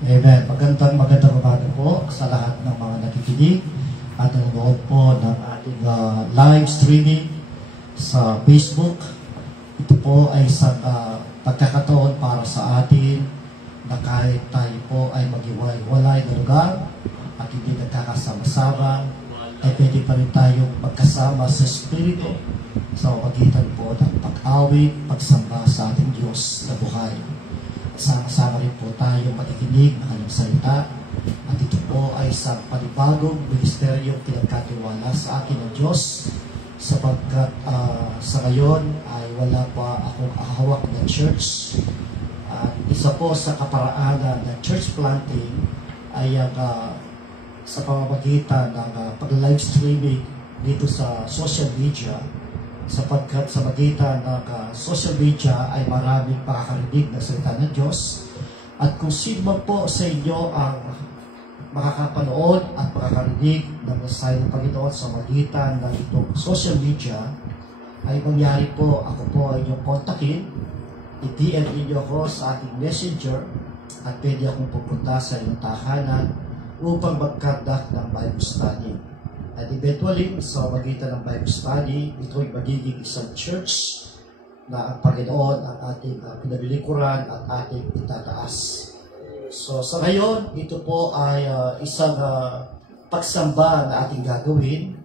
Amen. Magandang umaga po sa lahat ng mga nakikinig at nanonood po ng ating live streaming sa Facebook. Ito po ay isang pagkakataon para sa atin na kahit tayo po ay maghiwalay na lugar at hindi nagkakasama-sama, ay pwede pa rin tayong magkasama sa Espiritu sa magitan po ng pag-awit, pagsamba sa ating Diyos na buhay. Sama-sama rin po tayo makikinig ng kanyang salita at ito po ay isang panibagong ministeryong pinagkatiwala sa akin ng Diyos sapagkat sa ngayon ay wala pa akong ahawak ng church at isa po sa kaparaanan ng church planting ay ang sa pamamagitan ng pag-live streaming dito sa social media sapagkat sa magitan ng social media ay maraming makakarinig ng salita ng Diyos at kung sino man po sa inyo ang makakapanood at makakarinig ng mensahe ng Panginoon sa magitan ng itong social media ay mangyari po, ako po ay inyong kontakin, i-DM niyo ako sa ating messenger at pwede akong pupunta sa inyong tahanan upang magkandak ng Bible study. At eventually, sa magitan ng Bible study, ito ay magiging isang church na ang Panginoon ang ating pinabilikuran at ating itataas. So sa ngayon, ito po ay isang pagsamba na ating gagawin.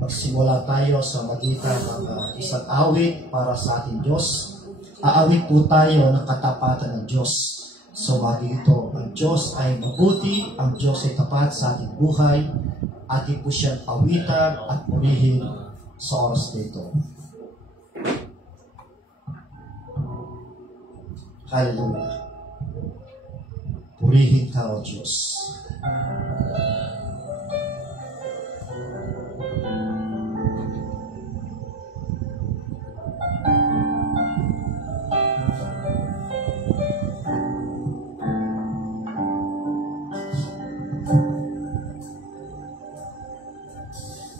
Magsimula tayo sa magitan ng isang awit para sa ating Diyos. Aawit po tayo ng katapatan ng Diyos. So maging ito, ang Diyos ay mabuti, ang Diyos ay tapat sa ating buhay, ating po siyang pawitan at purihin sa oras nito. Hallelujah. Purihin ka, O Diyos.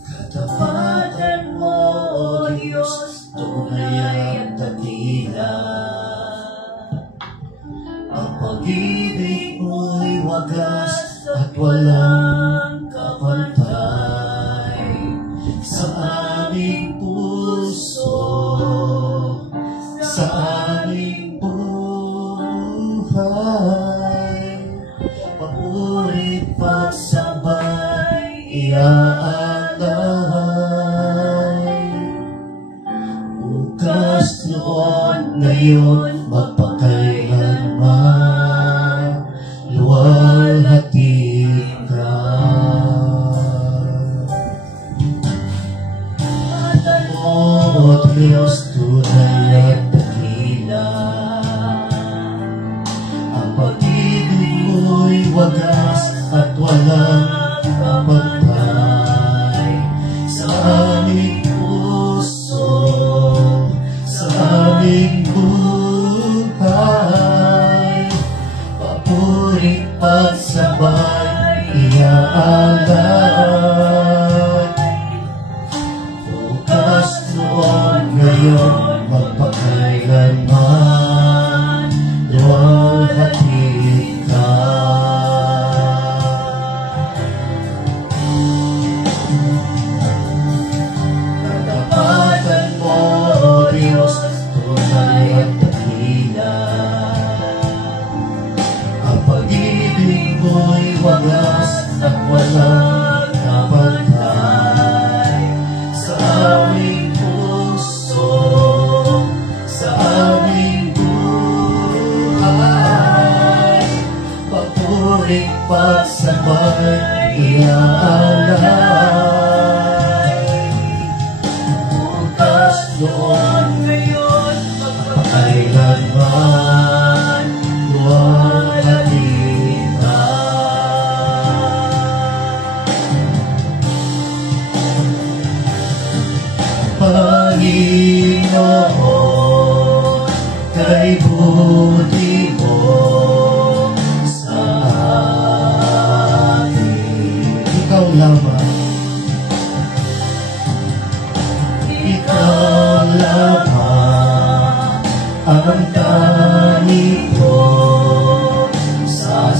Katapatan mo, O Diyos, tunay at dakila. Ang pag-ibig mo'y wagas at walang kapantay sa aming puso, sa aming buhay. Papuri pagsabay, iaalay. Bukas noon, ngayon, magpakailanman, luwalhati ka. Katapatan mo, O Diyos, tunay at dakila. Ang pag-ibig mo'y wagas at walang kapantay sa aming puso, sa aming buhay. Papurit pagsabay, iaalay. Bukas noon, ngayon, magpakailanman, luwalhati ka. Katapatan mo, O Diyos, tunay at dakila. Ang pag-ibig mo'y wagas at walang kapantay sa aming puso, sa aming buhay. Papurit pagsabay, iaalay. Bukas noon, ngayon, magpakailanman, luwalhati ka. Panginoon, kay buti mo sa akin. Ikaw lamang. Ikaw lamang ang tanging ko sa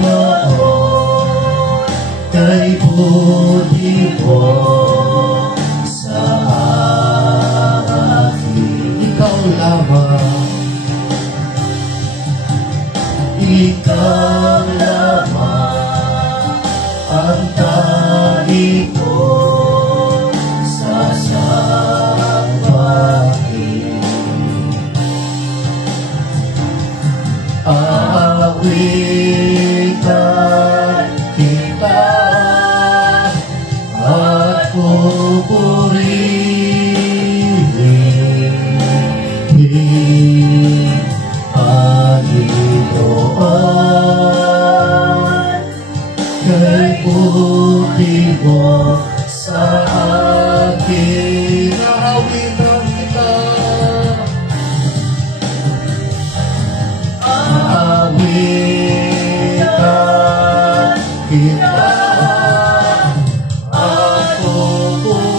Panginoon, kay buti mo sa akin. Ikaw lamang, ikaw lamang ang tanging ko sasabahin. Aawitan kita at pupurihin, Panginoon, kay buti mo sa akin. Aawitan kita, aawitan kita at pupurihin,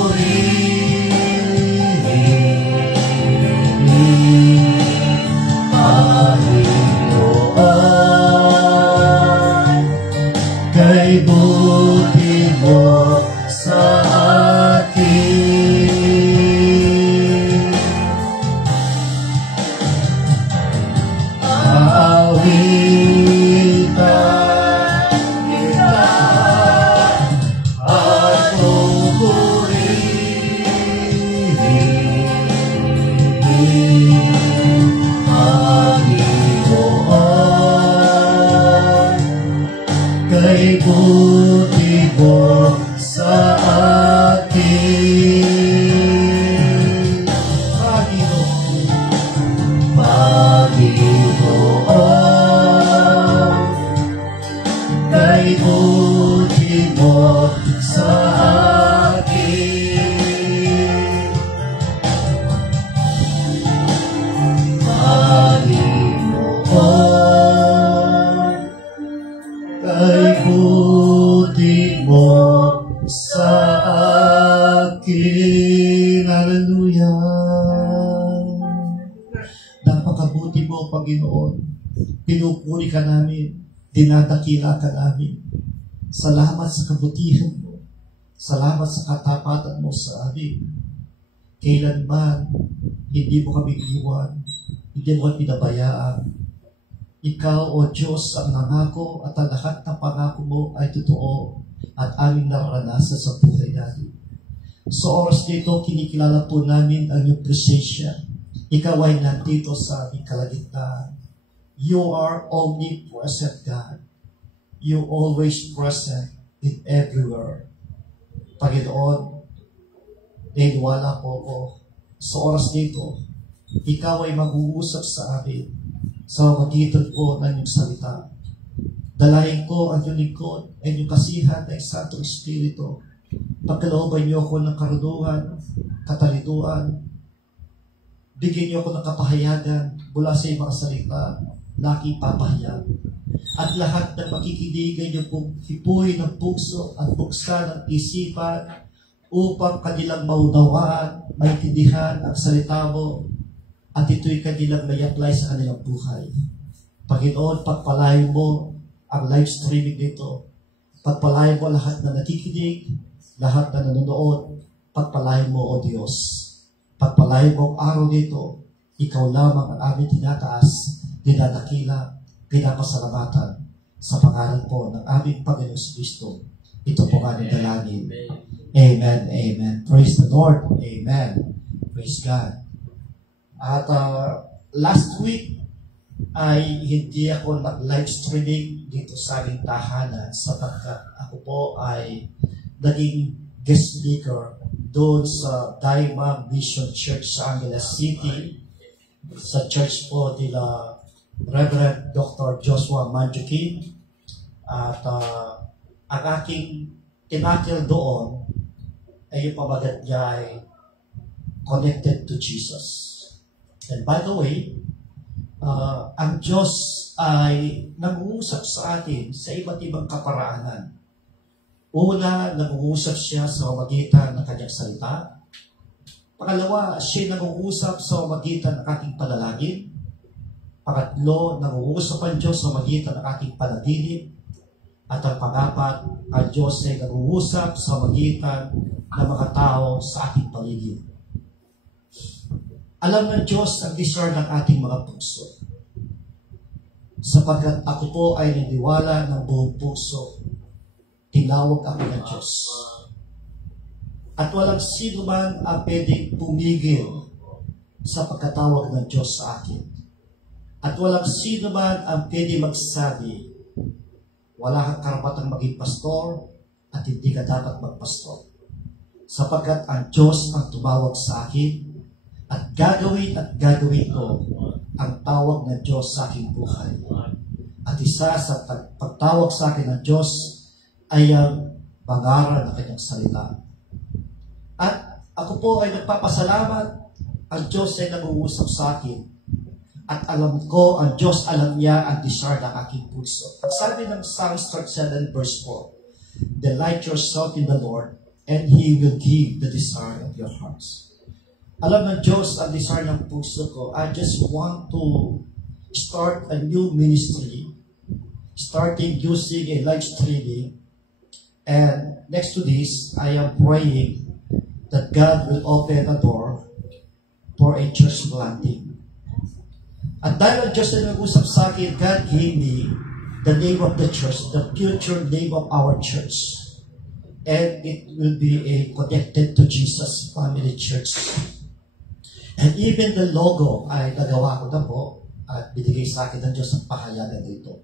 Panginoon, kay buti mo sa akin. Aawitan kita at pupurihin, Panginoon, kay buti mo sa akin. Panginoon, kay buti mo sa akin. Panginoon, kay buti mo sa akin. Hallelujah. Napakabuti mo, Panginoon. Pinupuri ka namin. Dinadakila ka namin. Salamat sa kabutihan mo. Salamat sa katapatan mo sa amin. Kailanman, hindi mo kami iwan. Hindi mo kami pinabayaan. Ikaw, O Diyos, ang nangako at ang lahat ng pangako mo ay totoo at aming naranasan sa buhay natin. Sa oras dito, kinikilala po namin ang iyong presensya. Ikaw ay nandito sa aming kalagitnaan. You are omnipresent, God. You always present in everywhere. Panginoon, niniwala po ako sa oras dito, ikaw ay mag-uusap sa amin sa magitan po ng iyong salita. Dalahin ko ang iyong lingkod at iyong kasihan ng Santo Espiritu. Pagkalooban niyo ako ng karunungan, katalituan. Bigyan niyo ako ng kapahayagan mula sa iyong mga salita na aking papahayag. At lahat ng makikiligan niyo pong hipuin ng puso at buksan ng isipan upang kanilang maunawaan, maintindihan ang salita mo at ito'y kanilang may apply sa kanilang buhay. Panginoon, pagpalain mo ang live streaming dito. Pagpalain mo lahat na nakikinig, lahat na nanonood. Pagpalain mo, O Diyos. Pagpalain mo ang araw dito. Ikaw lamang ang aming tinataas, dinadakila, pinapasalamatan sa pangalan po ng aming Panginoon Kristo. Ito po aming dalangin. Amen, amen. Praise the Lord. Amen. Praise God. At last week ay hindi ako nag-live streaming dito sa aming tahanan sapagkat ako po ay naging guest speaker doon sa Daima Mission Church sa Angeles City, sa church po nila Reverend Dr. Joshua Manjukin. At ang aking tinakil doon ay yung pamagat niya ay connected to Jesus. And by the way, ang Diyos ay nag-uusap sa atin sa iba't ibang kaparaanan. Una, nag-uusap siya sa magitan ng kanyang salita. Pangalawa, siya nag-uusap sa magitan ng ating panalangin. Pangatlo, nag-uusap ang Diyos sa magitan ng ating panaginip. At ang pang-apat, ang Diyos ay nag-uusap sa magitan ng mga tao sa ating paligid. Alam ng Diyos ang desire ng ating mga puso. Sapagkat ako po ay niniwala ng buong puso, tinawag ako ng Diyos. At walang sino man ang pwedeng pumigil sa pagkatawag ng Diyos sa akin. At walang sino man ang pwedeng magsabi, wala kang karapatang maging pastor at hindi ka dapat magpastor. Sapagkat ang Diyos ang tumawag sa akin at gagawin ko ang tawag ng Diyos sa aking buhay. At isa sa pagtawag sa akin ng Diyos ay ang pangaral ng kanyang salita. At ako po ay nagpapasalamat, ang Diyos ay nag-uusap sa akin. At alam ko, ang Diyos alam niya ang desire ng aking puso. At sabi ng Psalms 37 verse 4, delight yourself in the Lord, and He will give the desire of your hearts. Alam ng Diyos ang desire ng puso ko. I just want to start a new ministry, starting using a live streaming. And next to this, I am praying that God will open a door for a church planting. At dahil ang Diyos na nag-usap sa akin, God gave me the name of the church, the future name of our church. And it will be connected to Jesus Family Church. And even the logo ay nagawa ko na po at binigay sa akin ng Diyos ang pahayagan dito.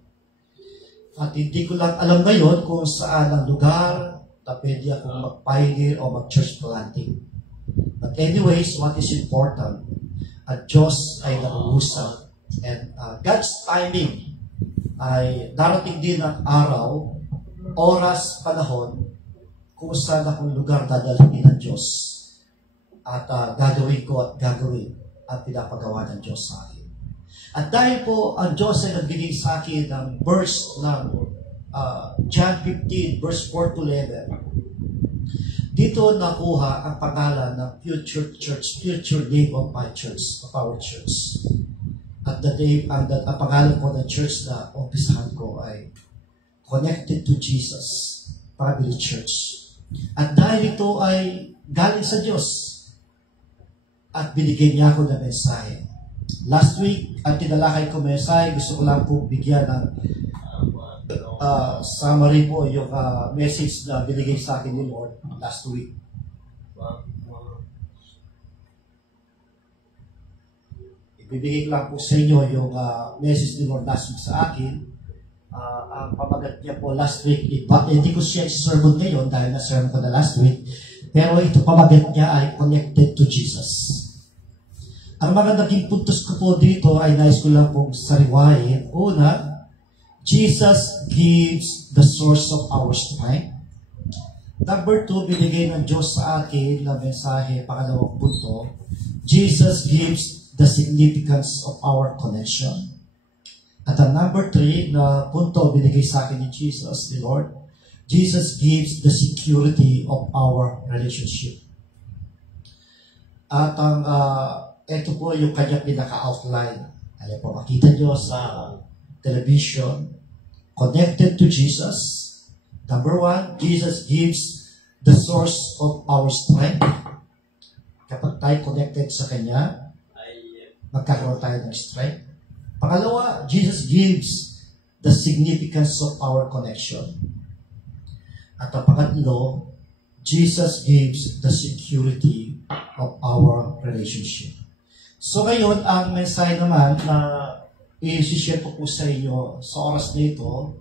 At hindi ko lang alam ngayon kung saan ang lugar na pwede akong mag-pioneer o mag-church planting. But anyways, what is important, at Diyos ay nag-uusap. And God's timing ay darating din ang araw, oras, panahon, kung saan akong lugar dadalhin ng Diyos. At gagawin ko at gagawin at pinapagawa ng Diyos sa akin. At dahil po ang Diyos ay nagbigay sa akin ng verse ng John 15 verse 4 to 11, dito nakuha ang pangalan ng future church, future name of my church, of our church. At the name, ang pangalan ko ng church na umpisahan ko ay Connected to Jesus Family Church. At dahil ito ay galing sa Diyos, at binigyan niya ako ng mensahe. Last week, ang tinalakay ko mensahe, gusto ko lang po bigyan ng summary po yung message na binigay sa akin ni Lord last week. Ibibigay ko lang po sa inyo yung message ni Lord last week sa akin. Ang pamagat niya po last week, hindi ko siya sermon ngayon dahil na-sermon ko na last week, pero ito pamagat niya ay Connected to Jesus. Ang mga naging puntos ko po dito ay nais ko lang pong sariwain. Una, Jesus gives the source of our strength. Number 2, binigay ng Diyos sa akin na mensahe, pangalawang punto, Jesus gives the significance of our connection. At ang number 3 na punto binigay sa akin ni Jesus, the Lord, Jesus gives the security of our relationship. At ang ito po yung kanyang pinaka-outline. Ayan po, makita nyo sa television, Connected to Jesus. Number 1, Jesus gives the source of our strength. Kapag tayo connected sa Kanya, magkakaroon tayo ng strength. Pangalawa, Jesus gives the significance of our connection. At ang pangatlo, Jesus gives the security of our relationship. So ngayon, ang mensahe naman na i-share ko po sa inyo sa oras na ito,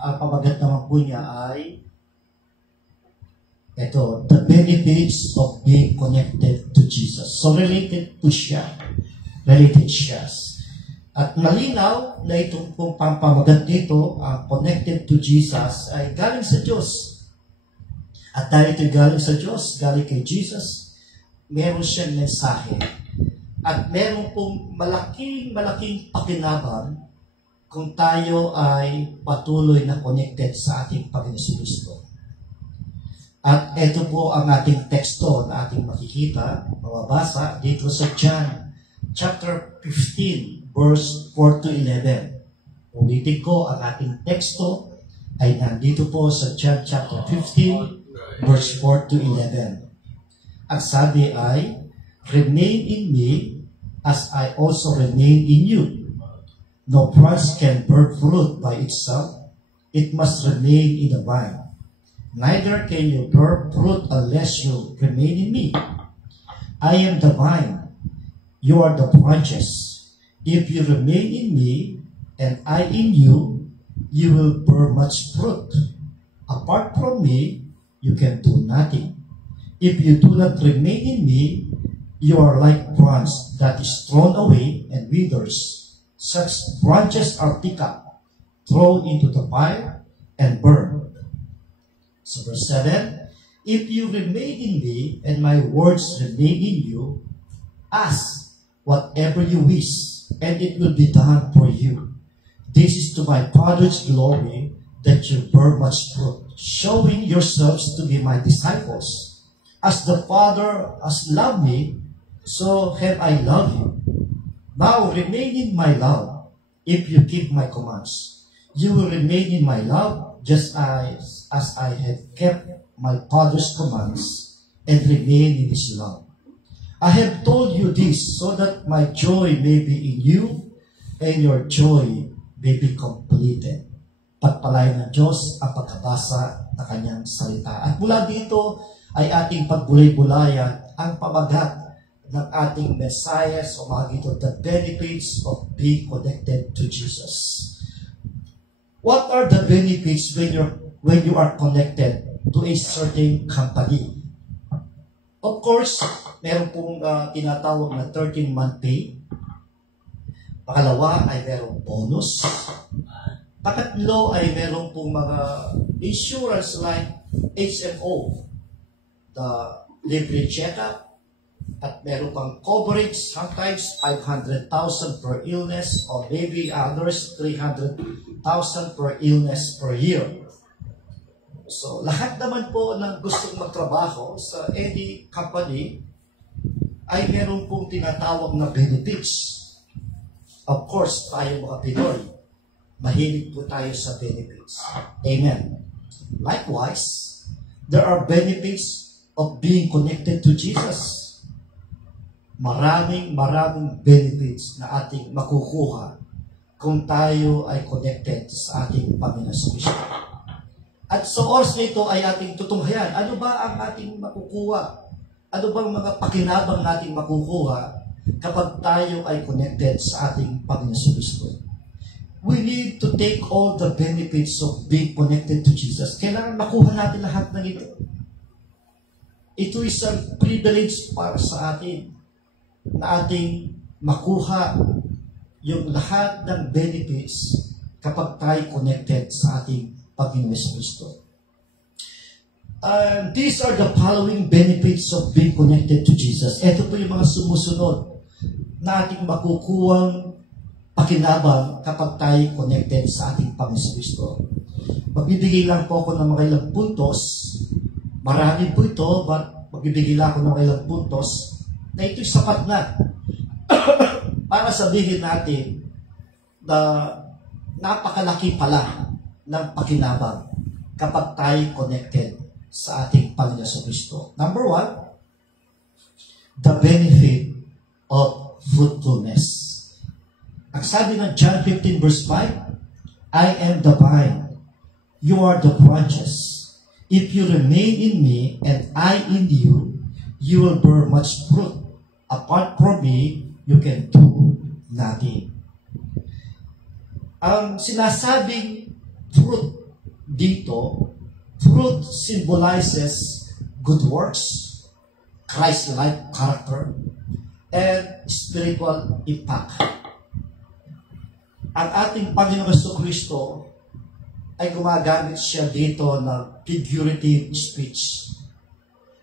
ang pamagat naman po niya ay ito, the benefits of being connected to Jesus. So related siya. At malinaw na itong pong pampamagat dito, ang connected to Jesus ay galing sa Diyos. At dahil ito galing sa Diyos, galing kay Jesus, meron siyang mensahe. At meron pong malaking pakinabang kung tayo ay patuloy na connected sa ating Panginoon Kristo. At ito po ang ating teksto na ating makikita, mababasa dito sa John chapter 15, verse 4 to 11. Ulitin ko, ang ating teksto ay nandito po sa John chapter 15, verse 4 to 11. Ang sabi ay, "Remain in me as I also remain in you. No branch can bear fruit by itself. It must remain in the vine. Neither can you bear fruit unless you remain in me. I am the vine. You are the branches. If you remain in me, and I in you, you will bear much fruit. Apart from me, you can do nothing. If you do not remain in me, you are like branch that is thrown away and withers. Such branches are picked up, thrown into the fire, and burned." So verse 7, "If you remain in me, and my words remain in you, ask whatever you wish, and it will be done for you. This is to my Father's glory, that you bear much fruit, showing yourselves to be my disciples. As the Father has loved me, so have I loved you. Now remain in my love. If you keep my commands, you will remain in my love, just as I have kept my Father's commands and remain in his love. I have told you this so that my joy may be in you and your joy may be completed." Pagpalain ng Diyos ang pagkabasa ng kanyang salita. At mula dito ay ating pagbulay-bulayan ang pamagat ng ating Messiah sa dito, the benefits of being connected to Jesus. What are the benefits when you are connected to a certain company? Of course, meron pong tinatawag na 13-month pay. Pakalawa ay merong bonus. Pakatlo ay meron pong mga insurance like HMO, the libre checkup, at meron pang coverage, sometimes 500,000 per illness, or maybe others 300,000 per illness per year. So, lahat naman po ng gustong magtrabaho sa any company ay meron pong tinatawag na benefits. Of course, tayo mga Pinoy, mahilig po tayo sa benefits. Amen. Likewise, there are benefits of being connected to Jesus. Maraming benefits na ating makukuha kung tayo ay connected sa ating Panginoon Kristo. At sa oras nito ay ating tutunghayan. Ano ba ang ating makukuha? Ano bang mga pakinabang nating makukuha kapag tayo ay connected sa ating Panginoon Kristo? We need to take all the benefits of being connected to Jesus. Kailangan makuha natin lahat ng ito. Ito isang privilege para sa atin na ating makuha yung lahat ng benefits kapag tayo connected sa ating Panginoon Kristo. These are the following benefits of being connected to Jesus. Ito po yung mga sumusunod na ating makukuhang pakinabang kapag tayo connected sa ating Panginoon Kristo. Magbibigay lang po ako ng mga ilang puntos. Marami po ito, but magbibigay lang ako ng mga ilang puntos na ito'y sapat na para sabihin natin na napakalaki pala ng pakinabang kapag tayo connected sa ating Panginoon Kristo. Number 1, the benefit of fruitfulness. Ang sabi ng John 15 verse 5, "I am the vine, you are the branches. If you remain in me and I in you, you will bear much fruit. Apart from me, you can do nothing." Ang sinasabing fruit dito, fruit symbolizes good works, Christ-like character, and spiritual impact. Ang ating Panginoong Kristo ay gumagamit siya dito ng figurative speech.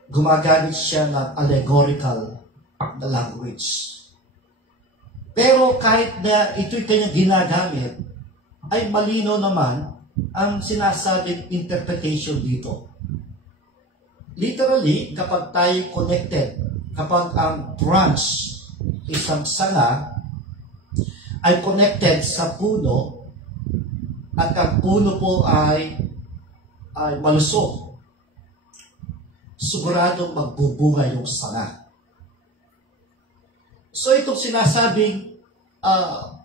Gumagamit siya ng allegorical na language. Pero kahit na ito'y kanyang ginagamit, ay malino naman ang sinasabing interpretation dito. Literally, kapag tayo connected, kapag ang branch, isang sanga, ay connected sa puno, at ang puno po ay malusog, siguradong magbubunga yung sanga. So itong sinasabing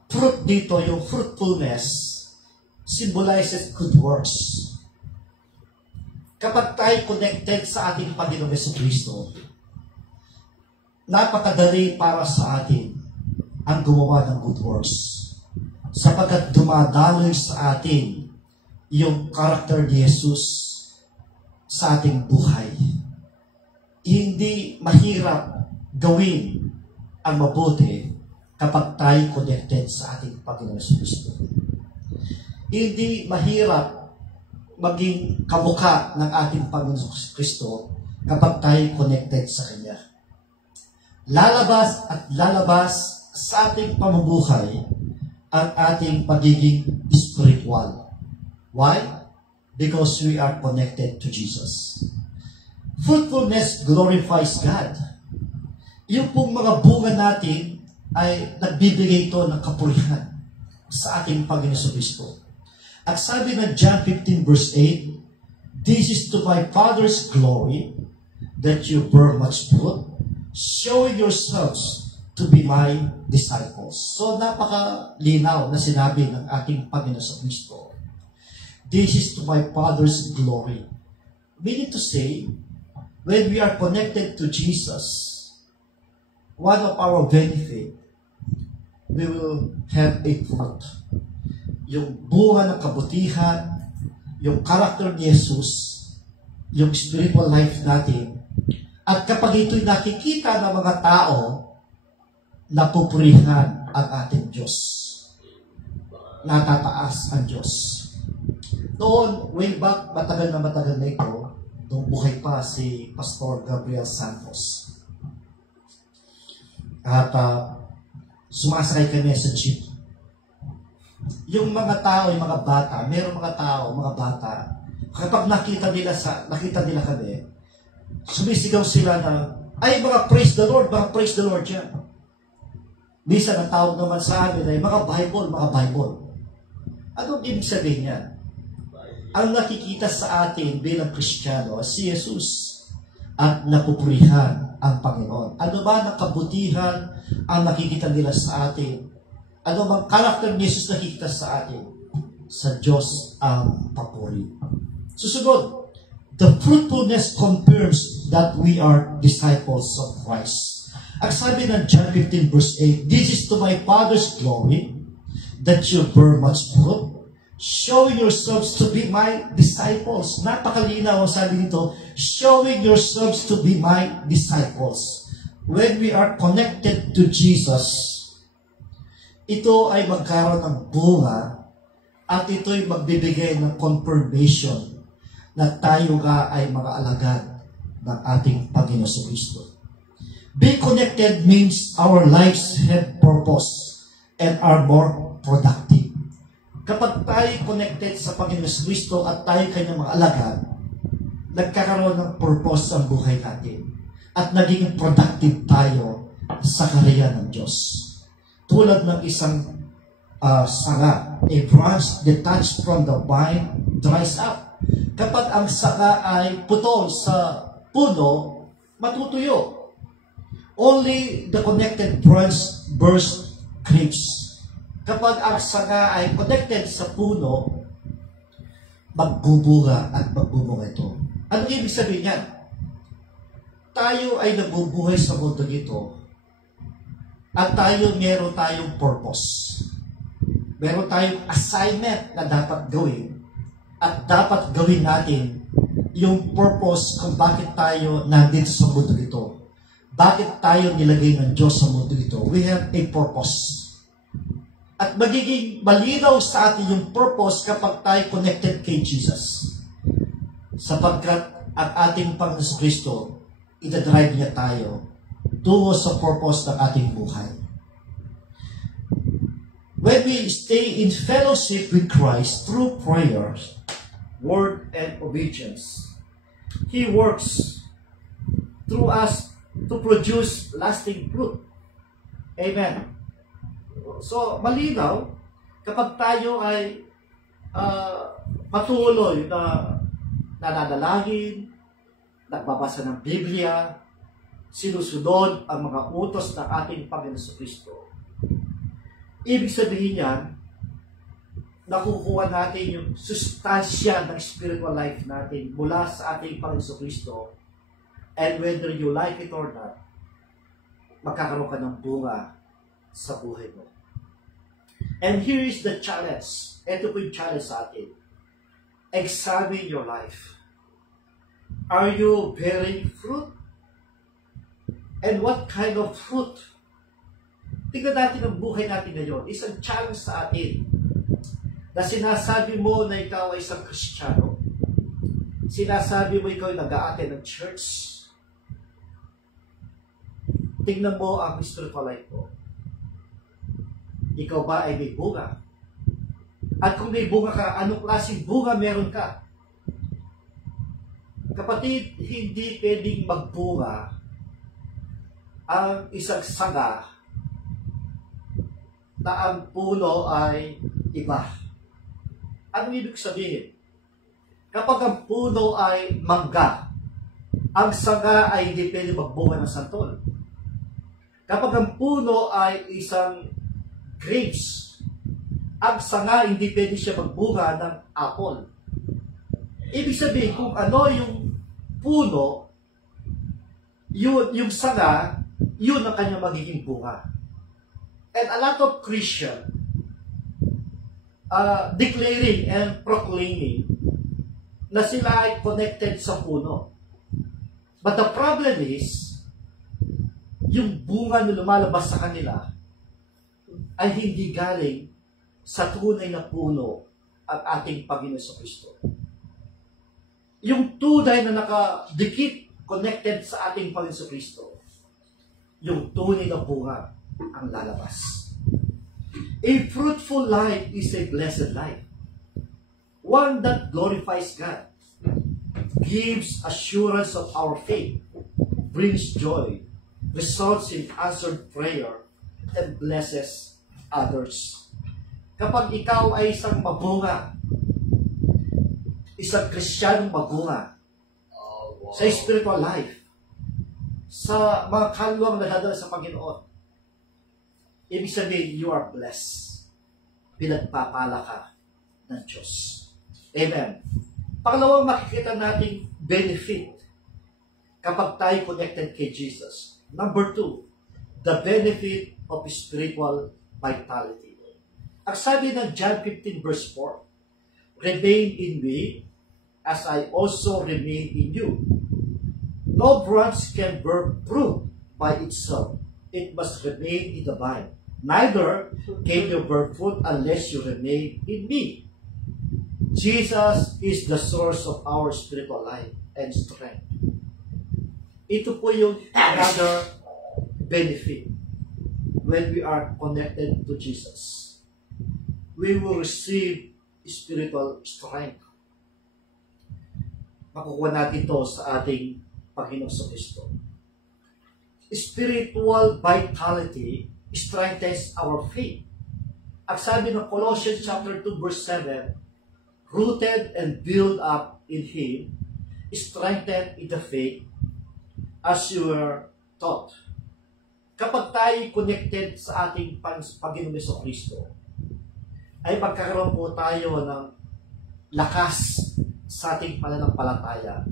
fruit dito, yung fruitfulness, symbolizes good works. Kapag tayo connected sa ating Panginoong Jesucristo, napakadali para sa atin ang gumawa ng good works. Sapagkat dumadaloy sa atin yung karakter ni Jesus sa ating buhay. Hindi mahirap gawin ang mabuti kapag tayo connected sa ating Panginoong Jesucristo. Hindi mahirap maging kamukha ng ating Panginoong Kristo kapag tayo connected sa Kanya. Lalabas at lalabas sa ating pamumuhay ang ating pagiging spiritual. Why? Because we are connected to Jesus. Fruitfulness glorifies God. Yung pong mga bunga natin ay nagbibigay ito ng kapurihan sa ating Panginoong Kristo. At sabi ng John 15 verse 8, "This is to my Father's glory, that you bear much fruit, showing yourselves to be my disciples." So napakalinaw na sinabi ng ating Panginoon Kristo. This is to my Father's glory. Meaning to say, when we are connected to Jesus, one of our benefit, we will have a fruit. Yung bunga ng kabutihan, yung character ni Jesus, yung spiritual life natin. At kapag ito'y nakikita ng mga tao, napupurihan ang ating Diyos. Natataas ang Diyos. Noon, way back, matagal na ito, nung buhay pa si Pastor Gabriel Santos. At sumasakay kami sa jeep. Yung mga tao, yung mga bata, mayroong mga tao, mga bata, kapag nakita nila kami, sumisigaw sila na, ay mga praise the Lord yan. Minsan ang tawag naman sa amin ay mga Bible. Anong ibig sabihin niya? Ang nakikita sa atin bilang Kristiyano, si Jesus, at napupurihan ang Panginoon. Ano ba ng kabutihan ang nakikita nila sa atin? Ano bang karakter ni Jesus nakikita sa atin? Sa Diyos ang papuri. Susunod, the fruitfulness confirms that we are disciples of Christ. Ang sabi ng John 15 verse 8, "This is to my Father's glory, that you bear much fruit, showing yourselves to be my disciples." Napakalinaw ang sabi nito, showing yourselves to be my disciples. When we are connected to Jesus, ito ay magkaroon ng bunga at ito'y magbibigay ng confirmation na tayo nga ay mga alagad ng ating Panginoon Kristo. Being connected means our lives have purpose and are more productive. Kapag tayo connected sa Panginoon Kristo at tayo kanyang mga alagad, nagkakaroon ng purpose ang buhay natin at naging productive tayo sa karya ng Diyos. Tulad ng isang sanga, a branch detached from the vine dries up. Kapag ang sanga ay putol sa puno, matutuyo. Only the connected branch bears grapes. Kapag ang sanga ay connected sa puno, magbubunga at magbubunga ito. Ano ibig sabihin niyan? Tayo ay nabubuhay sa mundo nito at meron tayong purpose. Meron tayong assignment na dapat gawin at dapat gawin natin yung purpose kung bakit tayo nandito sa mundo ito. Bakit tayo nilagay ng Diyos sa mundo ito? We have a purpose. At magiging malinaw sa atin yung purpose kapag tayo connected kay Jesus. Sapagkat ang ating Panginoon Kristo, idadrive niya tayo tungo sa purpose ng ating buhay. When we stay in fellowship with Christ through prayer, word, and obedience, He works through us to produce lasting fruit. Amen. So, malinaw, kapag tayo ay patuloy na nananalangin, nagbabasa ng Biblia, sinusunod ang mga utos ng ating Panginoon Kristo, ibig sabihin yan, nakukuha natin yung sustansya ng spiritual life natin mula sa ating Panginoon Kristo, and whether you like it or not, magkakaroon ka ng bunga sa buhay mo. And here is the challenge. Ito po yung challenge sa atin. Examine your life. Are you bearing fruit? And what kind of fruit? Tingnan natin ang buhay natin ngayon. Isang challenge sa atin na sinasabi mo na ikaw ay isang Kristiyano. Sinasabi mo ikaw ay nag-a-attend ng church. Tingnan mo ang spiritual life mo. Ikaw ba ay may bunga? At kung may bunga ka, anong klaseng bunga meron ka? Kapatid, hindi pwedeng magbunga ang isang sanga na ang puno ay iba. Ano ibig sabihin? Kapag ang puno ay mangga, ang sanga ay hindi pwedeng magbunga ng santol. Kapag ang puno ay isang grapes, ang sanga hindi pwede siya magbunga ng apple. Ibig sabihin, kung ano yung puno, yun, yung sanga, yun ang kanyang magiging bunga. And a lot of Christians declaring and proclaiming na sila ay connected sa puno. But the problem is, yung bunga na lumalabas sa kanila ay hindi galing sa tunay na puno ang ating Panginoon Kristo. Yung tunay na nakadikit, connected sa ating Panginoon Kristo, yung tunay na bunga ang lalabas. A fruitful life is a blessed life. One that glorifies God, gives assurance of our faith, brings joy, results in answered prayer, and blesses others. Kapag ikaw ay isang mabunga, isang Kristiyanong mabunga, sa spiritual life, sa mga kaluluwang nadadala sa Panginoon, ibig sabihin, you are blessed. Pinagpapala ka ng Diyos. Amen. Pangalawang makikita nating benefit kapag tayo connected kay Jesus. Number 2, the benefit of spiritual vitality. Ang sabi ng John 15 verse 4, remain in me as I also remain in you. No branch can bear fruit by itself. It must remain in the vine. Neither can you bear fruit unless you remain in me. Jesus is the source of our spiritual life and strength. Ito po yung another benefit when we are connected to Jesus. We will receive spiritual strength. Makukuha natin ito sa ating Panginoong Kristo. Spiritual vitality strengthens our faith. Ang sabi ng Colossians chapter 2 verse 7, rooted and built up in Him, strengthened in the faith as you were taught. Kapag tayo connected sa ating Panginoong Kristo, ay magkakaroon po tayo ng lakas sa ating pananampalataya.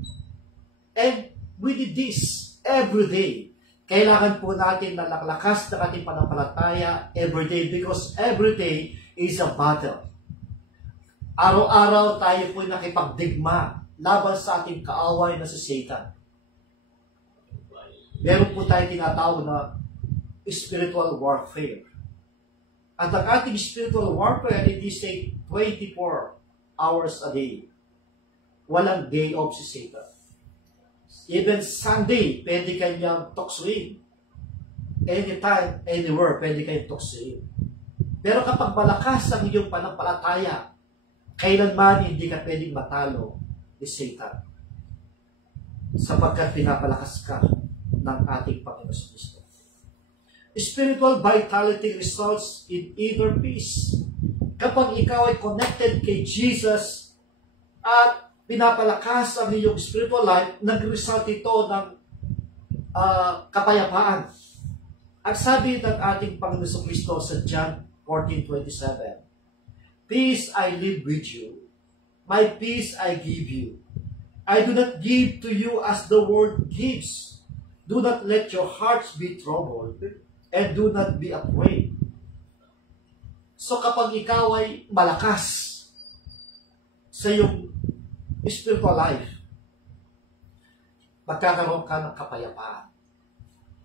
And we did this every day. Kailangan po natin na lakas ng ating pananampalataya every day because every day is a battle. Araw-araw tayo po nakipagdigma laban sa ating kaaway na si Satan. Meron po tayo tinatawag na spiritual warfare. At ang ating spiritual warfare, it is a 24 hours a day. Walang day off si Satan. Even Sunday, pwede kanyang tuksuin. Anytime, anywhere, pwede kanyang tuksuin. Pero kapag malakas ang iyong panampalataya, kailanman hindi ka pwedeng matalo ni Satan. Sapagkat pinapalakas ka ng ating Panginoon Kristo. Spiritual vitality results in inner peace. Kapag ikaw ay connected kay Jesus at pinapalakas ang iyong spiritual life, nag-result ito ng kapayapaan. Ang sabi ng ating Panginoon Kristo sa John 14:27, "Peace I leave with you, my peace I give you. I do not give to you as the world gives. Do not let your hearts be troubled, and do not be afraid." So kapag ikaw ay malakas sa iyong spiritual life, magkakaroon ka ng kapayapaan.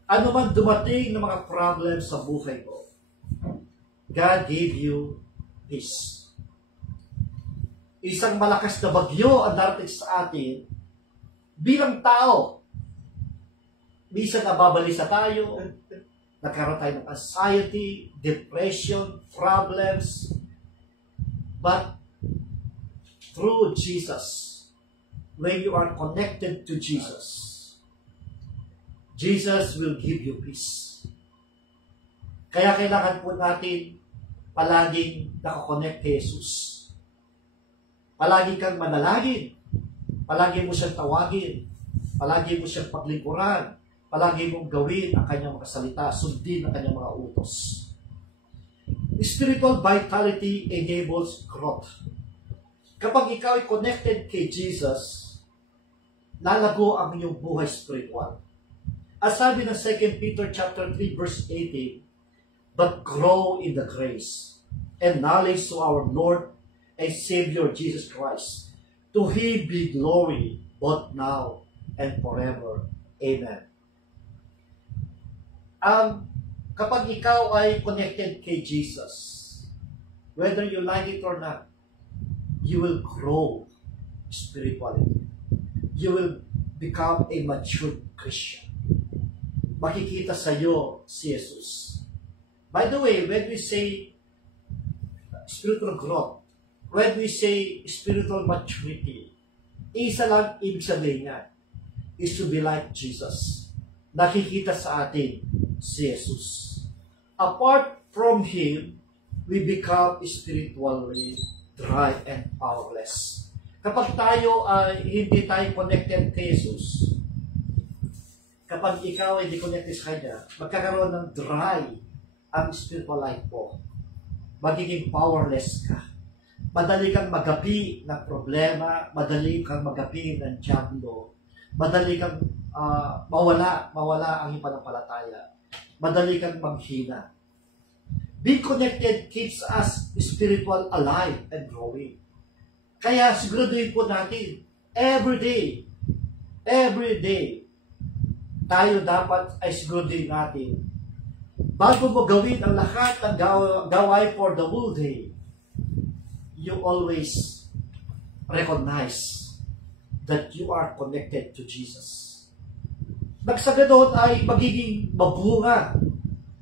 Ano man dumating na mga problems sa buhay mo, God gave you peace. Isang malakas na bagyo ang darating sa atin bilang tao. Minsan nababalisa tayo, nagkaroon tayo ng anxiety, depression, problems. But through Jesus, when you are connected to Jesus, Jesus will give you peace. Kaya kailangan po natin palaging nakakonect kay Jesus. Palagi kang manalangin. Palagi mo siyang tawagin. Palagi mo siyang paglingkuran. Palagi mong gawin ang kanyang mga salita, sundin ang kanyang mga utos. Spiritual vitality enables growth. Kapag ikaw ay connected kay Jesus, lalago ang iyong buhay spiritual. As sabi ng 2 Peter chapter 3 verse 18, "But grow in the grace and knowledge to our Lord and Savior Jesus Christ. To Him be glory both now and forever. Amen." Kapag ikaw ay connected kay Jesus, whether you like it or not, you will grow spiritually. You will become a mature Christian. Makikita sa iyo si Jesus. By the way, when we say spiritual growth, when we say spiritual maturity, isa lang ibig sabihin niya, is to be like Jesus. Nakikita sa atin si Jesus. Apart from Him, we become spiritually dry and powerless. Kapag tayo ay hindi tayo connected kay Jesus, kapag ikaw ay hindi connected sa Kanya, magkakaroon ng dry ang spiritual life mo. Magiging powerless ka. Madali kang magapi ng problema, madali kang magapi ng diablo, madali kang mawala ang iyong pananampalataya, madali kang manghina. Being connected keeps us spiritual alive and growing. Kaya siguraduhin po natin, every day, tayo dapat ay siguraduhin natin, bago mo gawin ang lahat ng gaway for the whole day, you always recognize that you are connected to Jesus. Nagsaganon ay magiging mabunga,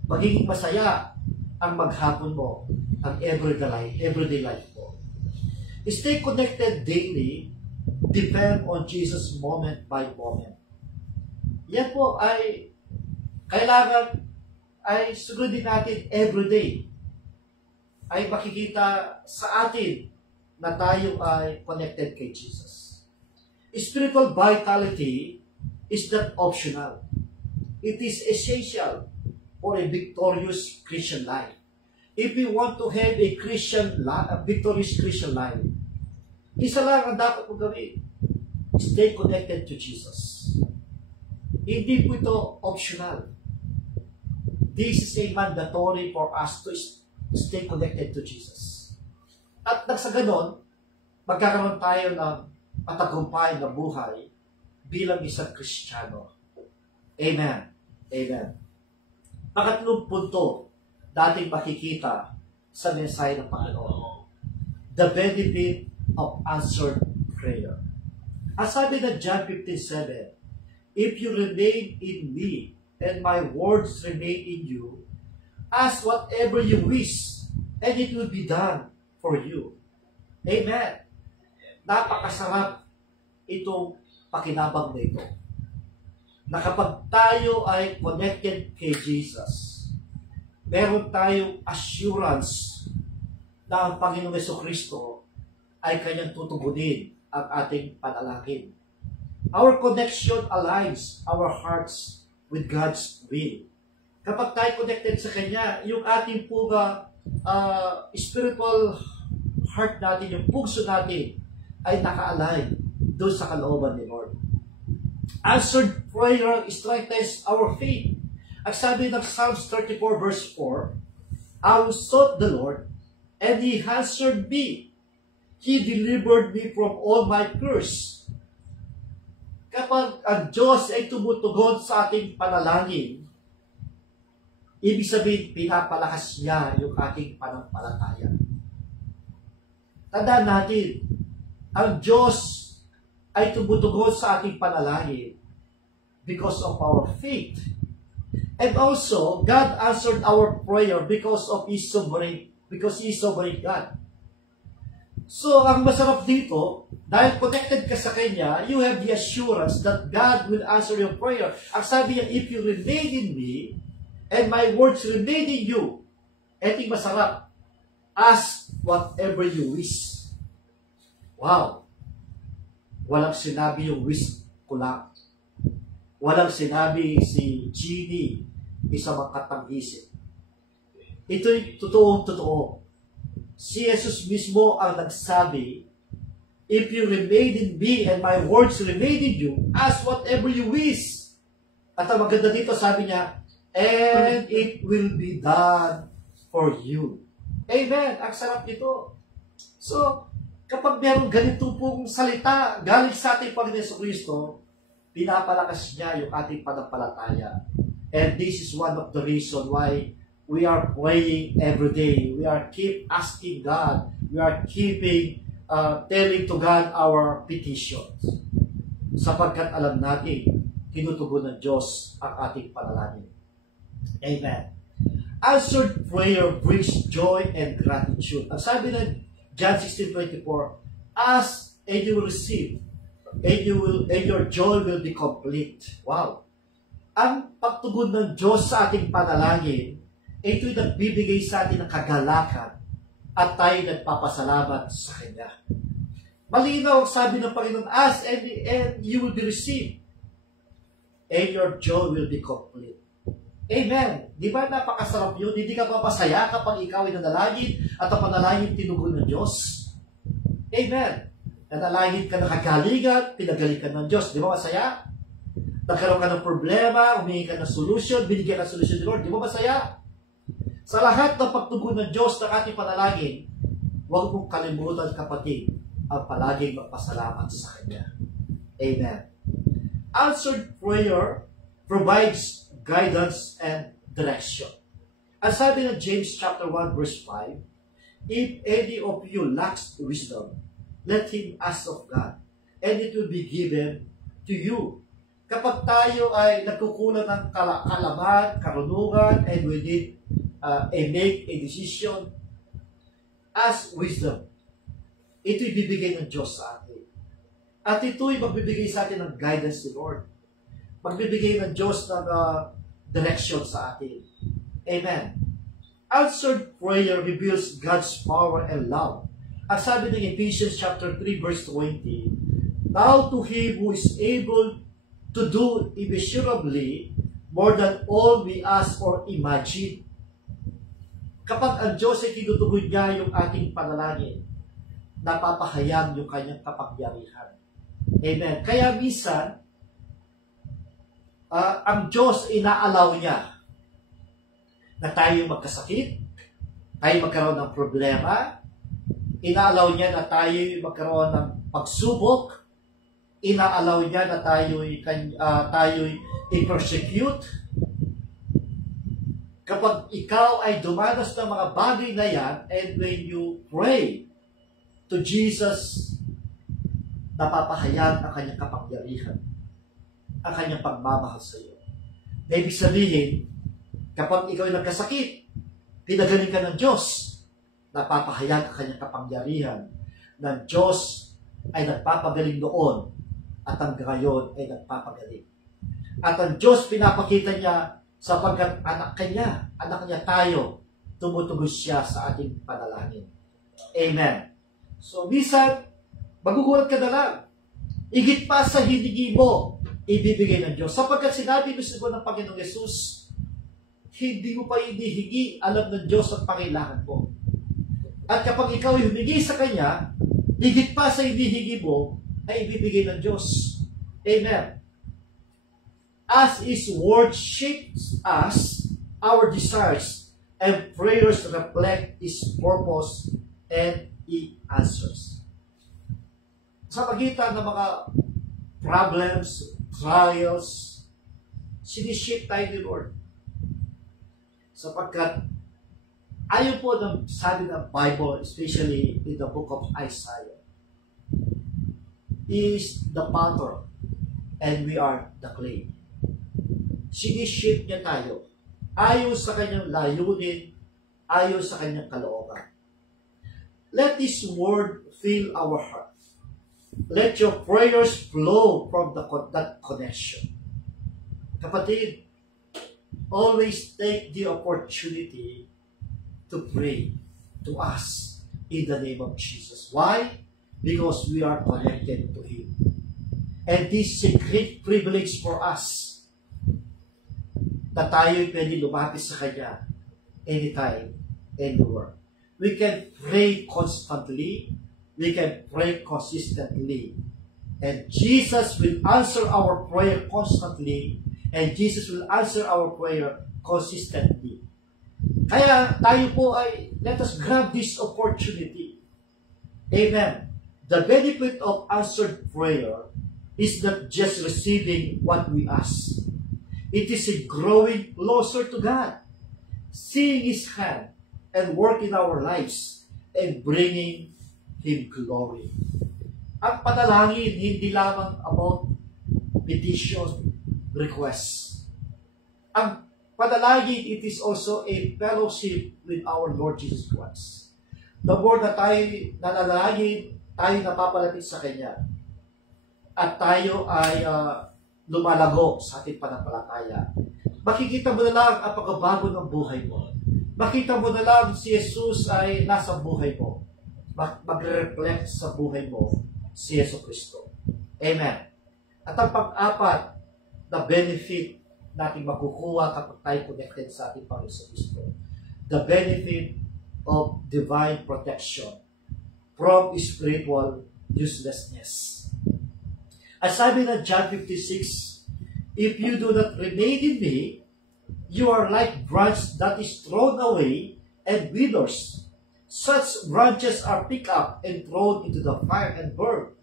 magiging masaya ang maghapon mo, ang everyday life mo. Stay connected daily, depend on Jesus moment by moment. Yan po ay kailangan ay sugudin natin everyday. Ay makikita sa atin na tayo ay connected kay Jesus. Spiritual vitality is not optional. It is essential for a victorious Christian life. If we want to have a victorious Christian life, isa lang ang dapat mo gawin. Stay connected to Jesus. Hindi po ito optional. This is a mandatory for us to stay connected to Jesus. At sa ganon, magkakaroon tayo ng matagumpay na buhay bilang isang Kristiyano. Amen. Amen. Pangatlong punto, dating makikita sa mensahe ng Panginoon. The benefit of answered prayer. As sabi ng John 15:7, "If you remain in me, and my words remain in you, ask whatever you wish, and it will be done for you." Amen. Napakasarap itong pakinabang na ito. na kapag tayo ay connected kay Jesus, meron tayong assurance na ang Panginoong Jesucristo ay kanyang tutugunin ang ating panalangin. Our connection aligns our hearts with God's will. Kapag tayo connected sa Kanya, yung ating spiritual heart natin, yung puso natin, ay naka-align doon sa kalooban ni Lord. Answered prayer strengthens our faith. Ang sabi ng Psalms 34 verse 4, I sought the Lord, and He answered me. He delivered me from all my curse. Kapag ang Diyos ay tumutugon sa ating panalangin, ibig sabihin, pinapalakas niya yung ating pananampalataya. Tandaan natin, ang Diyos ay tumutugon sa ating panalangin because of our faith. And also, God answered our prayer because He is sovereign God. So, ang masarap dito, dahil connected ka sa Kanya, you have the assurance that God will answer your prayer. Ang sabi niya, if you remain in me, and my words remain in you, eting masarap, ask whatever you wish. Wow! Walang sinabi yung wish ko lang. Walang sinabi si Genie, isang makatang-isip. Ito'y totoong-totoo. Si Jesus mismo ang nagsabi, if you remain in me and my words remain in you, ask whatever you wish. At ang maganda dito, sabi niya, and it will be done for you. Amen. Ang sarap nito. So, kapag meron ganito pong salita galing sa ating Panginoon Jesucristo, pinapalakas niya yung ating pananampalataya. And this is one of the reasons why we are praying every day. We are keep asking God. We are keeping telling to God our petitions. Sapagkat alam natin, tinutugon ng Diyos ang ating panalangin. Amen. Answered prayer brings joy and gratitude. Ang sabi ng John 16:24, ask and you will receive, and your joy will be complete. Wow! Ang pagtugon ng Diyos sa ating panalangin, ito'y nagbibigay sa atin ng kagalakan at tayo nagpapasalamat sa Kanya. Malinaw ang sabi ng Panginoon, ask and you will be received, and your joy will be complete. Amen. Di ba napakasarap yun? Hindi ka papasaya kapag ikaw ay nanalangin at ang panalangin tinugon ng Diyos. Amen. Nanalangin ka ng kagalingan, pinagaling ka ng Diyos. Di ba masaya? Nagkaroon ka ng problema, humingi ka ng solusyon, binigyan ka ng solusyon ni Lord. Di ba masaya? Sa lahat ng pagtugon ng Diyos ng ating panalangin, huwag mong kalimutan, kapatid, ang palaging magpasalamat sa Kanya. Amen. Answered prayer provides guidance and direction. Ang sabi ng James chapter 1 verse 5, if any of you lacks wisdom, let him ask of God, and it will be given to you. Kapag tayo ay nagkukulang ng kalaman, karunungan, and we need make a decision, ask wisdom. Ito'y bibigay ng Diyos sa atin. At ito'y magbibigay sa atin ng guidance ni Lord. Magbibigay ng Diyos ng direction sa atin. Amen. Answered prayer reveals God's power and love. Ang sabi ng Ephesians chapter 3 verse 20, now to Him who is able to do immeasurably more than all we ask or imagine. Kapag ang Diyos ay tinutugon niya yung ating panalangin, napapahayag yung kanyang kapangyarihan. Amen. Kaya minsan, ang Diyos inaalaw niya na tayo magkasakit, tayo magkaroon ng problema, inaalaw niya na tayo magkaroon ng pagsubok, inaalaw niya na tayo'y i-persecute. Kapag ikaw ay dumanas ng mga bagay na yan, and when you pray to Jesus, napapahayag ang kanyang kapangyarihan, ang kanyang pagmamahal sa iyo. Na ibig sabihin, kapag ikaw ay nagkasakit, pinagaling ka ng Diyos, napapahayag ang kanyang kapangyarihan ng Diyos ay nagpapagaling noon at hanggang ngayon ay nagpapagaling. At ang Diyos pinapakita niya sapagkat anak niya tayo, tumutugos siya sa ating panalangin. Amen. So, minsan, magugulat ka na lang. Higit pa sa hinigi mo, ibibigay ng Diyos. Sapagkat sinabi ko ng Panginoong Yesus, hindi mo pa hinihingi, alam ng Diyos ang pangailangan mo. At kapag ikaw ay humingi sa Kanya, higit pa sa hinihingi mo, ay ibibigay ng Diyos. Amen. As His Word shapes us, our desires and prayers reflect His purpose and He answers. Sa pagitan ng mga problems, trials, sinishape tayo ni Lord. Sapagkat ayaw po ng sabi ng Bible, especially in the book of Isaiah, He is the potter and we are the clay. Sinishape niya tayo ayon sa kanyang layunin, ayon sa kanyang kalooban. Let His Word fill our heart. Let your prayers flow from that connection. Kapatid, always take the opportunity to pray to us in the name of Jesus. Why? Because we are connected to Him. And this is a great privilege for us na tayo pwede lumapit sa Kanya anytime, anywhere. We can pray constantly. We can pray consistently. And Jesus will answer our prayer constantly. And Jesus will answer our prayer consistently. Kaya tayo po ay, let us grab this opportunity. Amen. The benefit of answered prayer is not just receiving what we ask. It is a growing closer to God, seeing His hand and work in our lives and bringing Him glory. Ang panalangin, hindi lamang about petition, requests. Ang panalangin, it is also a fellowship with our Lord Jesus Christ. The more na tayo nanalangin, tayo napapalapit sa Kanya. At tayo ay lumalago sa ating panampalataya. Makikita mo na lang ang pagbabago ng buhay mo. Makita mo na lang si Jesus ay nasa buhay mo. Magre-reflect sa buhay mo si Yesu Kristo. Amen. At ang pang-apat na benefit natin makukuha kapag tayo connected sa ating Panginoon Yesu Kristo. The benefit of divine protection from spiritual uselessness. As sabi ng John 56, if you do not remain in me, you are like branch that is thrown away and withers. Such branches are picked up and thrown into the fire and burned.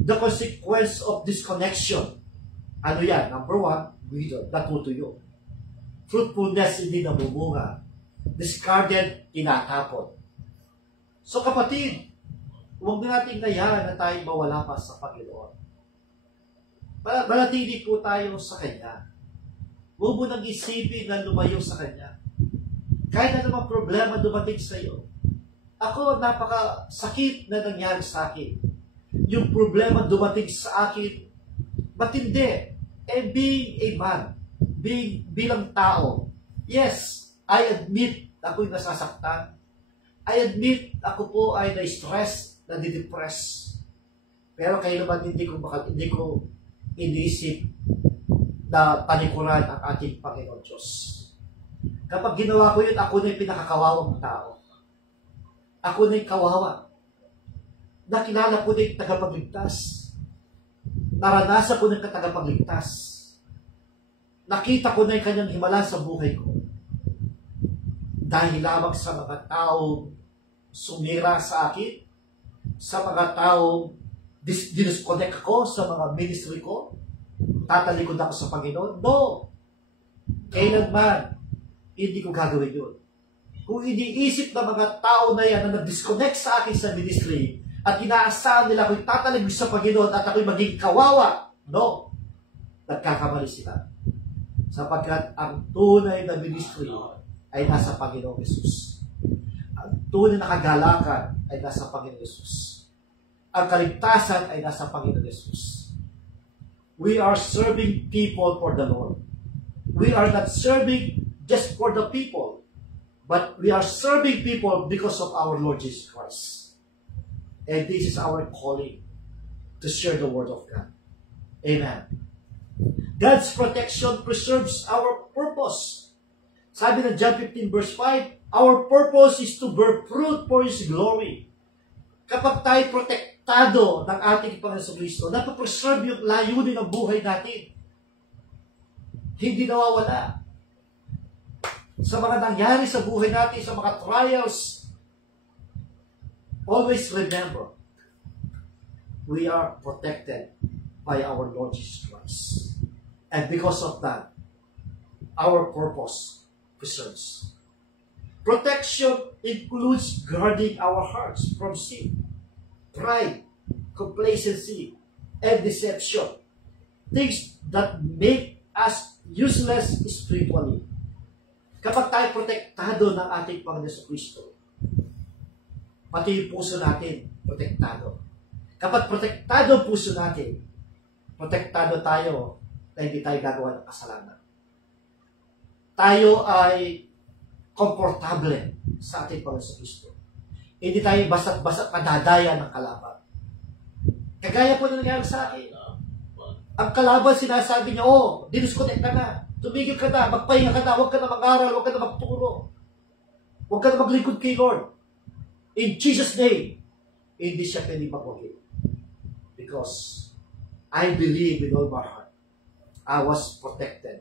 The consequence of disconnection, ano yan? Number one, wither, natutuyo. Fruitfulness, hindi namumunga. Discarded, tinatapon. So kapatid, huwag na natin kaya na tayo mawala pa sa Panginoon. Manatili po tayo sa Kanya. Huwag mo nang isipin na lumayo sa Kanya. Kahit na naman problema dumating sa iyo. Ako, napakasakit na nangyari sa akin. Yung problema dumating sa akin, matindi. And being a man, bilang tao, yes, I admit ako'y nasasaktan. I admit ako po ay na-stress, na-depress. Pero kayo naman hindi ko inisip na talikuran ang ating Panginoon Diyos. Kapag ginawa ko yun, ako na yung pinakakawawang tao. Ako na yung kawawa. Nakilala ko na yung tagapagligtas. Naranasan ko na yung tagapagligtas. Nakita ko na yung kanyang himala sa buhay ko. Dahil lamang sa mga taong sumira sa akin, sa mga taong disconnect ako sa mga ministry ko, tatalikod ako sa Panginoon. No! Kailanman, hindi ko gagawin yun. Kung iniisip ng mga tao na yan na nag-disconnect sa akin sa ministry at inaasahan nila ako'y tatalikod sa Panginoon at ako'y maging kawawa, no! Nagkakamali sila. Sapagkat ang tunay na ministry ay nasa Panginoong Yesus. Ang tunay na kagalakan ay nasa Panginoong Yesus. Ang kaligtasan ay nasa Panginoon Yesus. we are serving people for the Lord. We are not serving just for the people, but we are serving people because of our Lord Jesus Christ. And this is our calling to share the Word of God. Amen. God's protection preserves our purpose. Sabi ng John 15 verse 5, our purpose is to bear fruit for His glory. Kapag tayo protektado ng ating Panginoon Kristo, napapreserve yung layunin ng buhay natin. Hindi nawawala. Sa mga nangyari sa buhay natin, sa mga trials, always remember, we are protected by our Lord Jesus Christ. And because of that, our purpose preserves. Protection includes guarding our hearts from sin, pride, complacency, and deception. Things that make us useless spiritually. Kapag tayo protektado ng ating Panginoon Kristo, pati yung puso natin, protektado. Kapag protektado ang puso natin, protektado tayo na hindi tayo gagawa ng kasalanan. Tayo ay komportable sa ating Panginoon Kristo. Hindi tayo basta-basta padadaya ng kalaban. Kagaya po na nangyari sa akin. Ang kalaban sinasabi niya, dinisconnect ka na. Tumigil ka na, magpahinga ka na, huwag ka na mag-aral, huwag ka na magturo. Huwag ka na maglingkod kay Lord. In Jesus' name, hindi siya pwede magwagin. Because I believe with all my heart, I was protected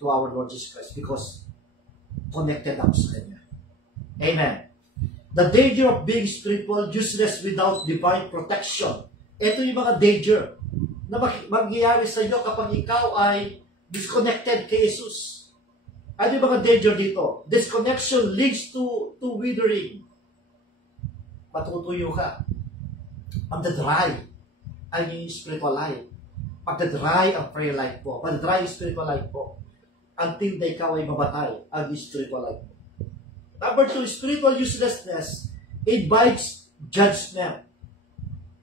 to our Lord Jesus Christ because connected ako sa Kanya. Amen. The danger of being spiritual useless without divine protection. Ito yung mga danger na mangyayari sa iyo kapag ikaw ay disconnected kay Jesus. Ano yung mga danger dito? Disconnection leads to withering. Matutuyo ka. Magdadry ang iyong spiritual life. Magdadry ang prayer life po. Magdadry ang spiritual life po. Until na ikaw ay mabatay ang spiritual life mo. Number 2, spiritual uselessness invites judgment.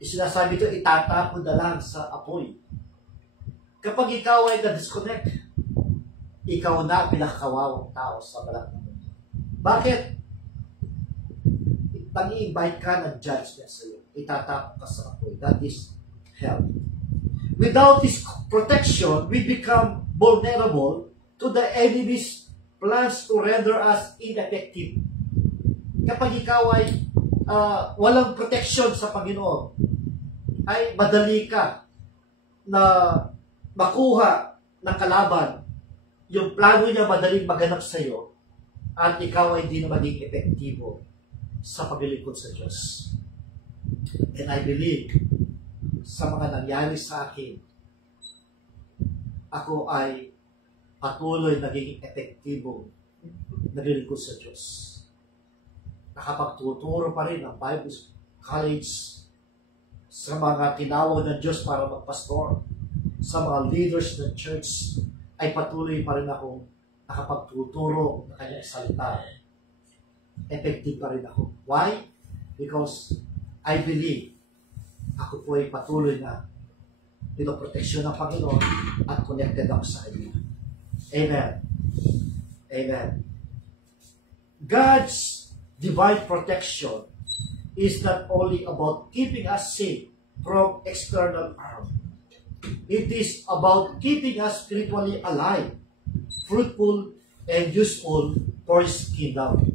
Sinasabi ito, itatapon na lang sa apoy. Kapag ikaw ay na-disconnect, ikaw na pinakawawang tao sa balat ng mundo. Bakit? Nag-i-invite ka ng judgment sa iyo. Itatapon ka sa apoy. That is hell. Without this protection, we become vulnerable to the enemy's plans to render us ineffective. Kapag ikaw ay walang protection sa Panginoon, ay madali ka na makuha ng kalaban. Yung plano niya madaling maganap sa iyo at ikaw ay hindi na maging epektibo sa paglilingkod sa Diyos. And I believe sa mga nangyari sa akin, ako ay patuloy naging epektibo naglilingkod sa Diyos. Nakapagtuturo pa rin ang Bible College sa mga tinawag ng Diyos para magpastor, sa mga leaders ng church, ay patuloy pa rin akong nakapagtuturo ng kanyang salita. Effective pa rin ako. Why? Because I believe ako po ay patuloy na pinoproteksyon ng Panginoon at connected ako sa Kanya. Amen. Amen. God's divine protection is not only about keeping us safe from external harm. It is about keeping us spiritually alive, fruitful, and useful for His kingdom.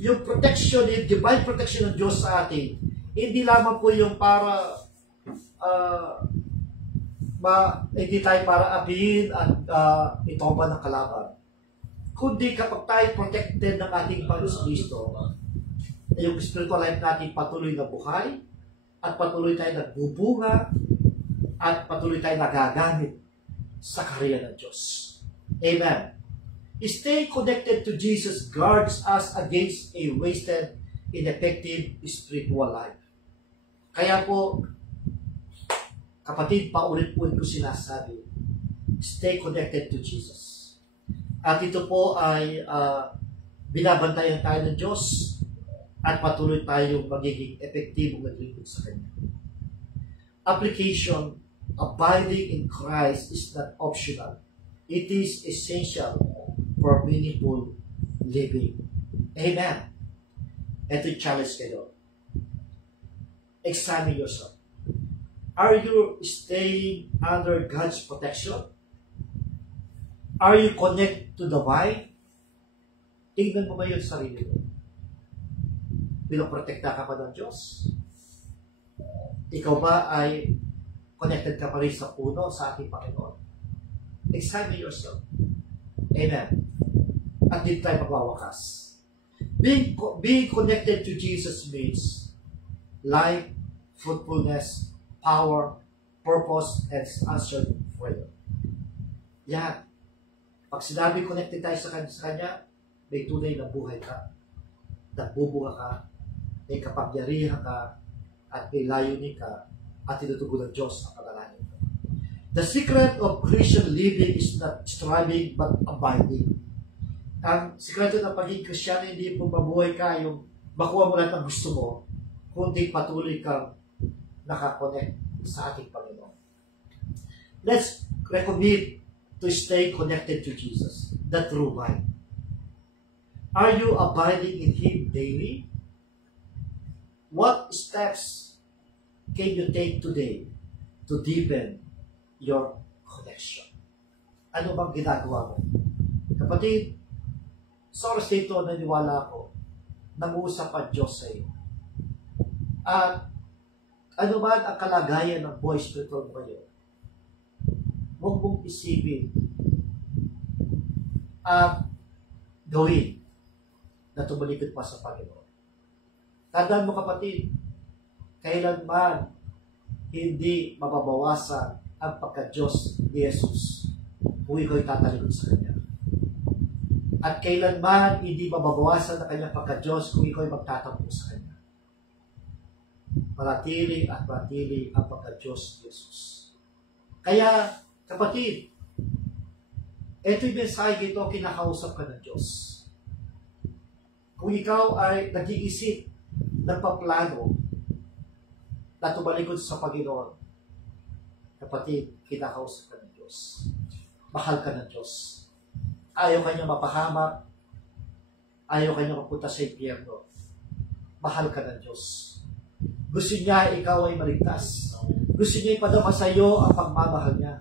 Yung protection, yung divine protection ng Diyos sa atin, hindi lamang po yung para hindi tayo para apihin at itoban ng kalaban. Kundi kapag tayo protected ng ating Panginoon Kristo, yung spiritual life natin patuloy na buhay, at patuloy tayo nagbubunga, at patuloy tayo nagagamit sa karya ng Diyos. Amen. Staying connected to Jesus guards us against a wasted, ineffective spiritual life. Kaya po, kapatid, paulit-ulit ko sinasabi, stay connected to Jesus. At ito po ay binabantayan tayo ng Diyos at patuloy tayong magiging epektibong naglingkod sa Kanya. Application, abiding in Christ is not optional. It is essential for meaningful living. Amen. Ito yung challenge kayo. Examine yourself. Are you staying under God's protection? Are you connected to the vine? Tingnan mo ba yung sarili mo? Pinoprotekta ka pa ng Diyos? Ikaw ba ay connected ka pa rin sa puno, sa ating Panginoon? Examine yourself. Amen. At dito tayo magwawakas. Being connected to Jesus means life, fruitfulness, power, purpose, and answered prayer. Yan. Pag sinabi connected tayo sa Kanya, may tunay na buhay ka, nagbubunga ka, may kapagyarihan ka, at may layunin ka, at tinutugon ng Diyos ang panalangin mo. The secret of Christian living is not striving but abiding. Ang sikreto ng pagiging Kristyano, hindi po mabuhay ka yung makuha mo lahat ng gusto mo, kundi patuloy kang nakakonect sa ating Panginoon. Let's recommit to stay connected to Jesus, the true vine. Are you abiding in Him daily? What steps can you take today to deepen your connection? Ano bang ginagawa mo? Kapatid, sa oras dito, naniwala ako, nag-uusap ang Diyos sa iyo. At ano man ang kalagayan ng buhay spiritual mo ngayon, huwag mong isipin at gawin na tumalikod pa sa Panginoon. Tandaan mo kapatid, kailanman hindi mababawasan ang pagka-Diyos ni Jesus kung ikaw ay tatalikod sa Kanya. At kailanman hindi mababawasan ang kanyang pagka-Diyos kung ikaw ay magtatampo sa Kanya. Manatili at manatili ang pagka-Diyos ni Jesus. Kaya, kapatid, ito yung mensahe ito, kinakausap ka ng Diyos. Kung ikaw ay nag-iisip, nagpaplano, na tumalikod sa Panginoon, kapatid, kinakausap ka ng Diyos. Mahal ka ng Diyos. Ayaw kanya mapahamak, ayaw kanya mapunta sa impyerno. Mahal ka ng Diyos. Gusto niya ikaw ay maligtas. Gusto niya ipadama sa iyo ang pagmamahal niya.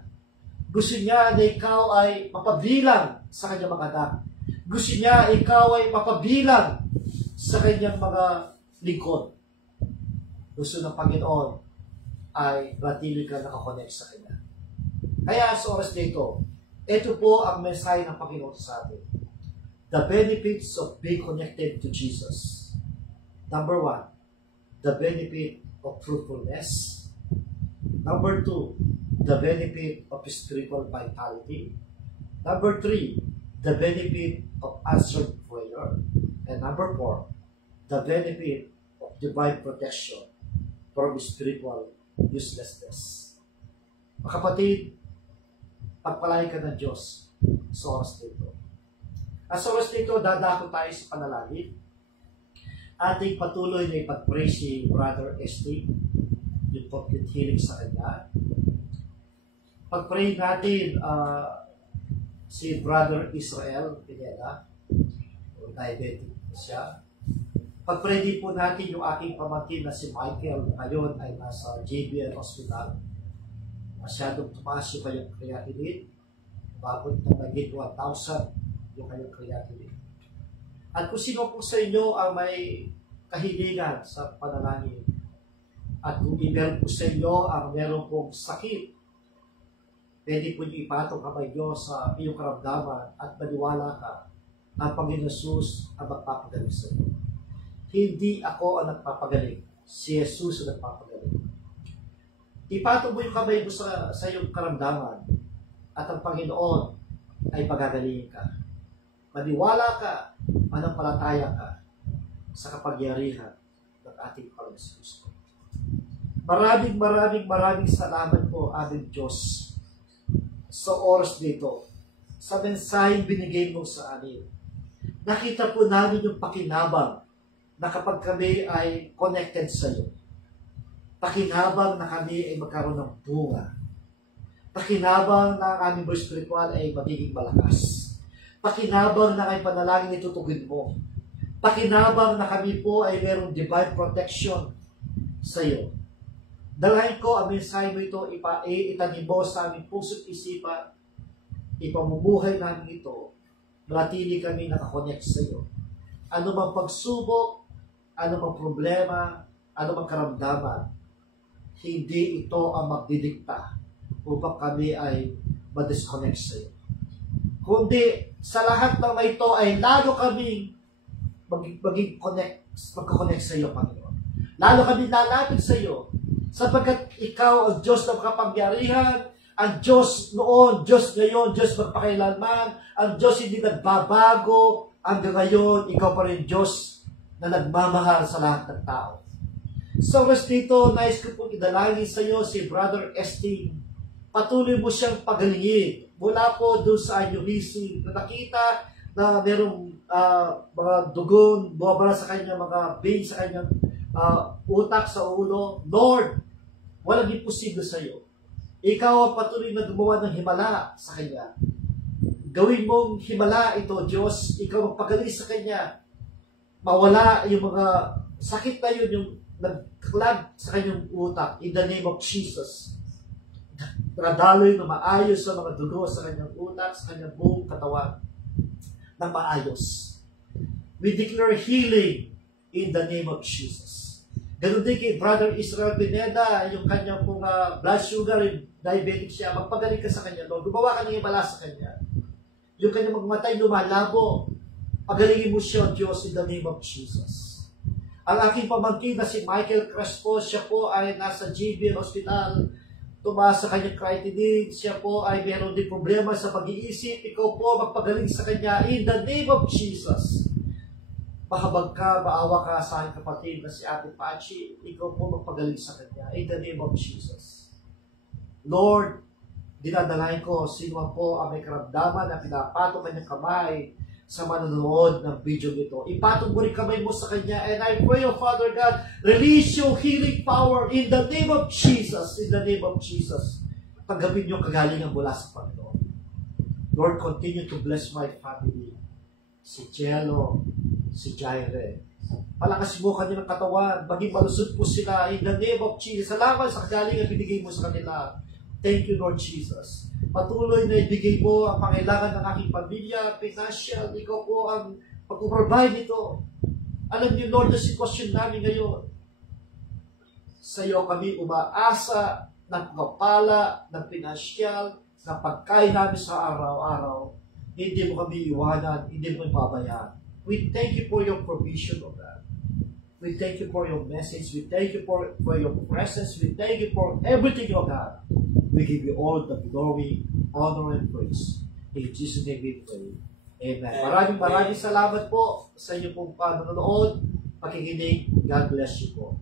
Gusto niya na ikaw ay mapabilang sa kanyang mga anak. Gusto niya ikaw ay mapabilang sa kanyang mga lingkod. Gusto ng Panginoon ay ratili ka nakakonect sa Kanya. Kaya sa oras dito, ito po ang mensahe ng Panginoon sa atin. The benefits of being connected to Jesus. Number 1, the benefit of fruitfulness. Number 2, the benefit of spiritual vitality. Number 3, the benefit of answered prayer. And number 4, the benefit of divine protection from spiritual uselessness. Mga kapatid, pagpalain ka ng Diyos sa oras dito. At sa oras dito, dadako tayo sa panalangin. Ating patuloy na ipag-pray si Brother ST, yung complete healing sa kanya. Pag-pray natin si Brother Israel Pineda, diabetic siya. Pag-pray din po natin yung aking pamangkin na si Michael, ngayon ay nasa JBL Hospital. Masyadong tumaas yung kanyang creatinine. Bakit na naging 1,000 yung kanyang creatinine. At kung sino po sa inyo ang may kahilingan sa panalangin, at kung meron po sa inyo ang meron pong sakit, pwede po niyo ipatong kamay niyo sa iyong karamdaman at maniwala ka ang Panginoon Jesus ang magpapagaling sa iyo. Hindi ako ang nagpapagaling. Si Jesus ang nagpapagaling. Ipatong mo yung kamay mo sa iyong karamdaman at ang Panginoon ay pagagalingin ka. Maniwala ka, manampalataya ka sa kapagyarihan ng ating Panginoon Jesus. Maraming salamat po, aming Diyos, sa oras dito, sa mensaheng binigay mo sa amin. Nakita po namin yung pakinabang na kapag kami ay connected sa iyo. Pakinabang na kami ay magkaroon ng bunga. Pakinabang na ang aming buhay spiritual ay magiging malakas. Pakinabang na kay panalangin itutugin mo. Pakinabang na kami po ay mayroong divine protection sa iyo. Dalahin ko ang mensahe mo ito, itanim mo sa aming puso't isipan, ipamumuhay namin ito, manatili kami nakakonect sa iyo. Ano mang pagsubok, ano mang problema, ano mang karamdaman, hindi ito ang magdidikta upang kami ay ma-disconnect sa iyo. Kundi sa lahat ng ito ay lalo kaming magkakonect sa iyo, Panginoon. Lalo kami lalapit sa iyo, sapagkat ikaw ang Diyos na makapangyarihan, ang Diyos noon, Diyos ngayon, Diyos magpakailanman, ang Diyos hindi nagbabago, hanggang ngayon, ikaw pa rin Diyos na nagmamahal sa lahat ng tao. Sa oras dito, nais ko pong idalangin sa iyo si Brother Esting. Patuloy mo siyang pagalingin mula po doon sa aneurysm na nakita na merong mga dugon, bumabara sa kanya, mga veins sa kanyang utak sa ulo. Lord, walang imposible sa iyo. Ikaw ang patuloy na gumawa ng himala sa kanya. Gawin mong himala ito, Diyos. Ikaw magpagaling sa kanya. Mawala yung mga sakit na yun, yung nagklag sa kanyang utak. In the name of Jesus. Nakadaloy na maayos sa mga dugo sa kanyang utak, sa kanyang buong katawan na maayos. We declare healing in the name of Jesus. Ganun din kay Brother Israel Pineda, yung kanyang pong blood sugar, diabetic siya, magpagaling ka sa kanya, Lord. Gumawa ka ng himala sa kanya. Yung kanyang magmatay, lumalabo, pagalingin mo siya, Diyos, in the name of Jesus. Ang aking pamangkin na si Michael Crespo, siya po ay nasa GB Hospital, tumaas sa kanyang creatinine, siya po ay meron din problema sa pag-iisip, ikaw po magpagaling sa kanya, in the name of Jesus. Mahabag ka, maawa ka sa aking kapatid na si Ate Pachi, ikaw po magpagaling sa kanya, in the name of Jesus. Lord, dinadalahin ko, sino po ang may karamdaman na pinapato kanyang kamay sa manonood ng video nito. Ipatong mo rin kamay mo sa kanya, and I pray, O Father God, release your healing power in the name of Jesus, in the name of Jesus. Tanggapin niyo kagalingan mula sa Panginoon. Lord, continue to bless my family. Si Jello, si Jaire. Palakas mo kanilang katawan, maging malusot po sila in the name of Jesus. Salamat sa kagalingan binigay mo sa kanila. Thank you, Lord Jesus. Patuloy na ibigay mo ang pangailangan ng aking pamilya, financial, ikaw po ang pag-provide nito. Alam niyo, Lord, na sitwasyon namin ngayon. Sa iyo kami umaasa ng kapala, ng financial, ng pagkain namin sa araw-araw. Hindi mo kami iwanan, hindi mo ipabayaan. We thank you for your provision of that. We thank you for your message. We thank you for your presence. We thank you for everything, O God. We give you all the glory, honor, and praise. In Jesus' name we pray. Amen. Maraming salamat po sa inyo pong panonood, pakikinig. God bless you po.